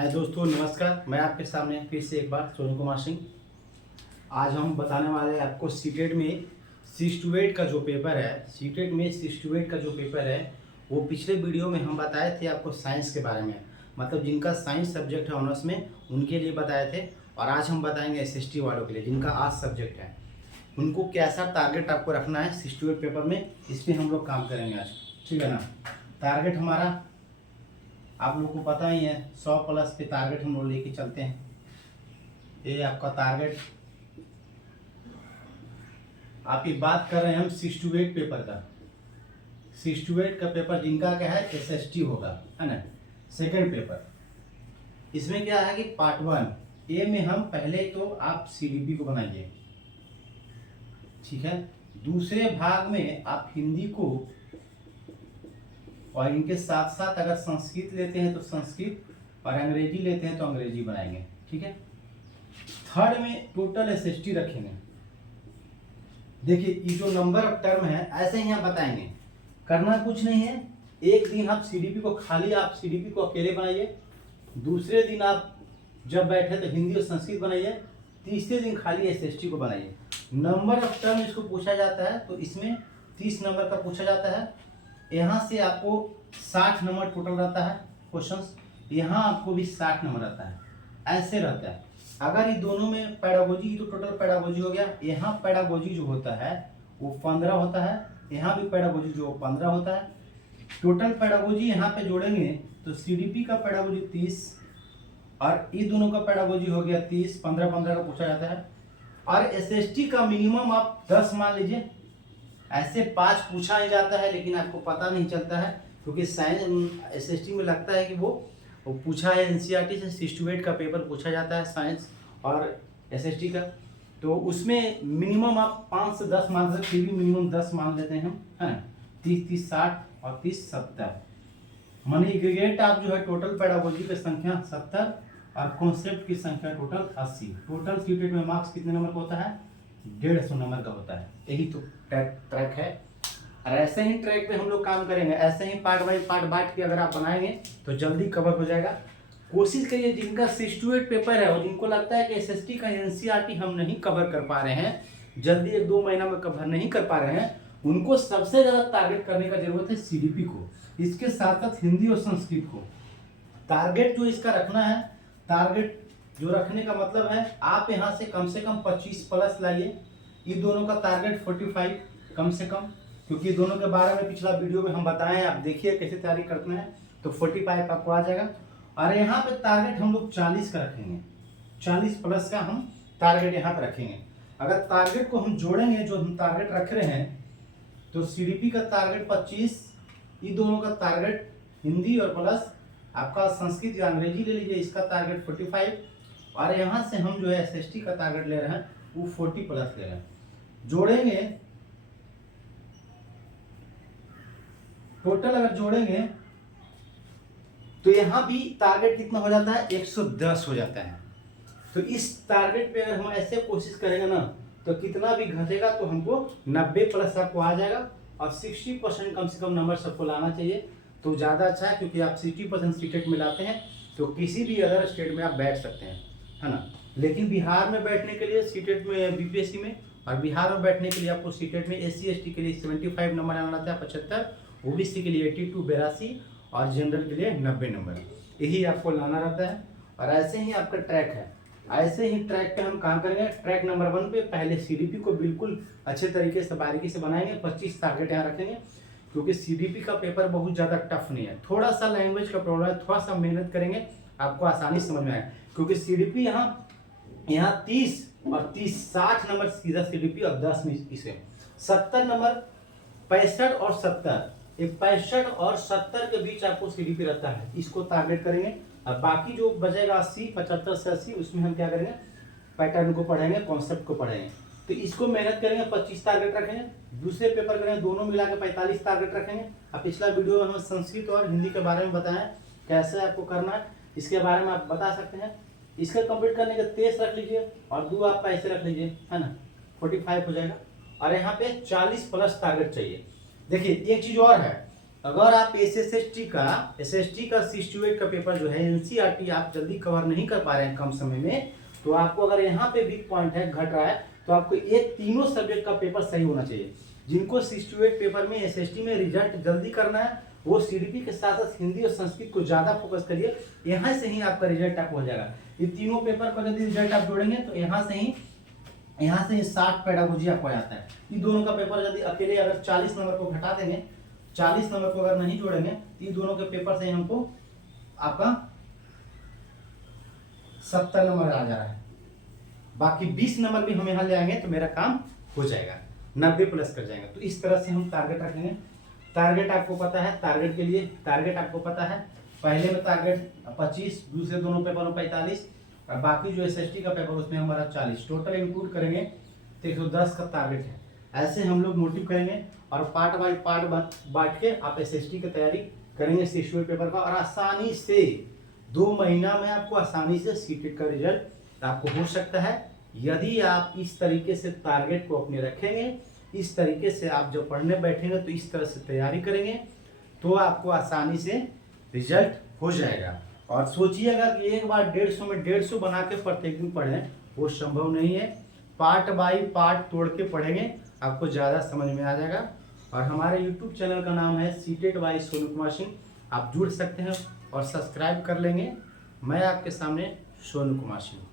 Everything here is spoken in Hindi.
हाय दोस्तों, नमस्कार। मैं आपके सामने फिर से एक बार सोनू कुमार सिंह। आज हम बताने वाले हैं आपको सीटेट में 6 to 8 का जो पेपर है। सीटेट में 6 to 8 का जो पेपर है वो पिछले वीडियो में हम बताए थे आपको साइंस के बारे में, मतलब जिनका साइंस सब्जेक्ट है ऑनर्स में उनके लिए बताए थे। और आज हम बताएंगे एसएसटी वालों के लिए जिनका आर्ट्स सब्जेक्ट है, उनको कैसा टारगेट आपको रखना है 6 to 8 पेपर में। इस पर हम लोग काम करेंगे आज, ठीक है ना। टारगेट हमारा आप लोगों को पता ही है, 100+ पे टारगेट हम लोग लेके चलते हैं। ये आपका टारगेट, आप ये बात कर रहे हैं हम 6 to 8 पेपर का। 6 to 8 का पेपर जिनका क्या है एसएसटी होगा, है ना। सेकंड पेपर इसमें क्या है कि पार्ट 1 ए में हम पहले तो आप सीडीपी को बनाइए, ठीक है। दूसरे भाग में आप हिंदी को और इनके साथ साथ अगर संस्कृत लेते हैं तो संस्कृत और अंग्रेजी लेते हैं तो अंग्रेजी बनाएंगे, ठीक है। थर्ड में टोटल एसएसटी रखेंगे। देखिए ये जो नंबर ऑफ टर्म है ऐसे ही आप बताएंगे, करना कुछ नहीं है। एक दिन आप सीडीपी को खाली आप सीडीपी को अकेले बनाइए, दूसरे दिन आप जब बैठे तो हिंदी और संस्कृत बनाइए, तीसरे दिन खाली एसएसटी को बनाइए। नंबर ऑफ टर्म इसको पूछा जाता है तो इसमें 30 नंबर का पूछा जाता है। यहाँ से आपको 60 नंबर टोटल रहता है क्वेश्चंस, यहाँ आपको भी 60 नंबर रहता है, ऐसे रहता है। अगर ये दोनों में पैडागोजी तो टोटल पैडागोजी हो गया। यहाँ पैडागोजी जो होता है वो 15 होता है, यहाँ भी पैडागोजी जो 15 होता है। टोटल पैडागोजी यहाँ पे जोड़ेंगे तो सीडीपी का पैडागोजी 30 और ये दोनों का पैडागोजी हो गया 30, 15-15 का पूछा जाता है। और एसएसटी का मिनिमम आप 10 मान लीजिए। ऐसे 5 पूछा ही जाता है लेकिन आपको पता नहीं चलता है, क्योंकि साइंस एसएसटी में लगता है कि वो पूछा है एनसीईआरटी से 6 to 8 का पेपर पूछा जाता है साइंस और एसएसटी का, तो उसमें मिनिमम आप 5 से 10 मान सकते, फिर भी मिनिमम 10 मान लेते हैं हम, है ना। 30-30 60 और 30-70 मनी एग्रीगेट आप जो है टोटल पैडागोजी की संख्या 70 और कॉन्सेप्ट की संख्या टोटल 80। टोटल सीटेट में मार्क्स कितने नंबर का होता है? 150 नंबर का होता है। यही तो ट्रैक है। और ऐसे ही ट्रैक पे हम लोग काम करेंगे, ऐसे ही पार्ट बाई पार्ट बांट के अगर आप बनाएंगे तो जल्दी कवर हो जाएगा। कोशिश करिए जिनका 6 to 8 पेपर है और जिनको लगता है कि एसएसटी का एनसीईआरटी हम नहीं कवर कर पा रहे हैं, जल्दी 1-2 महीना में कवर नहीं कर पा रहे हैं, उनको सबसे ज़्यादा टारगेट करने का जरूरत है सीडीपी को, इसके साथ साथ हिंदी और संस्कृत को। टारगेट जो इसका रखना है, टारगेट जो रखने का मतलब है आप यहाँ से कम 25+ लाइए। ये दोनों का टारगेट 45 कम से कम, क्योंकि दोनों के बारे में पिछला वीडियो में हम बताए हैं, आप देखिए कैसे तैयारी करते हैं, तो 45 आपको आ जाएगा। और यहाँ पे टारगेट हम लोग 40 का रखेंगे, 40+ का हम टारगेट यहाँ पे रखेंगे। अगर टारगेट को हम जोड़ेंगे, जो हम टारगेट रख रहे हैं, तो सीडीपी का टारगेट 25, ये दोनों का टारगेट हिंदी और प्लस आपका संस्कृत या अंग्रेजी ले लीजिए, इसका टारगेट 45, और यहाँ से हम जो है एसएसटी का टारगेट ले रहे हैं वो 40+ ले रहे हैं। जोड़ेंगे टोटल, अगर जोड़ेंगे तो यहाँ भी टारगेट कितना हो जाता है? 110 हो जाता है। तो इस टारगेट पे अगर हम ऐसे कोशिश करेंगे ना तो कितना भी घटेगा तो हमको 90+ आपको आ जाएगा। और 60% कम से कम नंबर सबको लाना चाहिए तो ज़्यादा अच्छा है, क्योंकि आप 60% सीटेट में लाते हैं तो किसी भी अदर स्टेट में आप बैठ सकते हैं, है ना। लेकिन बिहार में बैठने के लिए सीटेट में बीपीएससी में, और बिहार में बैठने के लिए आपको सीटेट में SC/ST के लिए 75 नंबर आना रहता है, 75, ओबीसी के लिए 82 82 और जनरल के लिए 90 नंबर, यही आपको लाना रहता है। और ऐसे ही आपका ट्रैक है, ऐसे ही ट्रैक पे हम काम करेंगे। ट्रैक नंबर 1 पे पहले सीडीपी को बिल्कुल अच्छे तरीके से बारीकी से बनाएंगे, 25 टारगेट यहाँ रखेंगे, क्योंकि सीडीपी का पेपर बहुत ज़्यादा टफ नहीं है, थोड़ा सा लैंग्वेज का प्रॉब्लम है, थोड़ा सा मेहनत करेंगे आपको आसानी समझ में आएगा। क्योंकि सीडीपी यहाँ 30 और 30 60 नंबर सीधा सीडीपी और 10 में इसे 70 नंबर, 65 और 70, ये 65 और 70 के बीच आपको सीडीपी रहता है, इसको टारगेट करेंगे। और बाकी जो बचेगा 80, 75 से 80, उसमें हम क्या करेंगे? पैटर्न को पढ़ेंगे, कॉन्सेप्ट को पढ़ेंगे। तो इसको मेहनत करेंगे, 25 टारगेट रखेंगे। दूसरे पेपर करेंगे, दोनों मिला के 45 टारगेट रखेंगे। अब पिछला वीडियो में हमने संस्कृत और हिंदी के बारे में बताया कैसे आपको करना है, इसके बारे में आप बता सकते हैं। इसका कंप्लीट करने का 23 रख लीजिए और 2 आपका ऐसे रख लीजिए, है ना, 45 हो जाएगा। और यहाँ पे 40+ टारगेट चाहिए। देखिए एक चीज और है, अगर आप एसएसटी का 68 का पेपर जो है एनसीईआरटी आप जल्दी कवर नहीं कर पा रहे हैं कम समय में, तो आपको अगर यहाँ पे वीक पॉइंट है, घट रहा है, तो आपको ये तीनों सब्जेक्ट का पेपर सही होना चाहिए। जिनको 68 पेपर में एसएसटी में रिजल्ट जल्दी करना है वो सीडीपी के साथ साथ हिंदी और संस्कृत को ज्यादा फोकस करिए, यहाँ से ही आपका रिजल्ट आप हो जाएगा। ये तीनों पेपर पर यदि रिजल्ट आप जोड़ेंगे तो यहाँ से ही 60 पेडागोजी आपको आ जाता है। ये दोनों का पेपर यदि अकेले अगर 40 नंबर को घटा देंगे, 40 नंबर को अगर नहीं जोड़ेंगे तो ये दोनों के पेपर से हमको आपका 70 नंबर आ जा रहा है। बाकी 20 नंबर भी हम यहाँ ले आएंगे तो मेरा काम हो जाएगा, 90 प्लस कर जाएंगे। तो इस तरह से हम टारगेट रखेंगे। टारगेट आपको पता है, टारगेट के लिए टारगेट आपको पता है, पहले में टारगेट 25, दूसरे दोनों पेपर में 45 और बाकी जो एसएसटी का पेपर उसमें हमारा 40, टोटल इंक्लूड करेंगे तो 110 का टारगेट है। ऐसे हम लोग मोटिव करेंगे और पार्ट बाय पार्ट बांट के आप एसएसटी की तैयारी करेंगे 68 पेपर का, और आसानी से 2 महीना में आपको आसानी से सीटेट का रिजल्ट आपको हो सकता है। यदि आप इस तरीके से टारगेट को अपने रखेंगे, इस तरीके से आप जब पढ़ने बैठेंगे तो इस तरह से तैयारी करेंगे तो आपको आसानी से रिजल्ट हो जाएगा। और सोचिएगा कि एक बार 150 में 150 बना के प्रत्येक दिन पढ़ें, वो संभव नहीं है। पार्ट बाय पार्ट तोड़ के पढ़ेंगे, आपको ज़्यादा समझ में आ जाएगा। और हमारे यूट्यूब चैनल का नाम है सीटेट बाय सोनू कुमार सिंह, आप जुड़ सकते हैं और सब्सक्राइब कर लेंगे। मैं आपके सामने सोनू कुमार सिंह।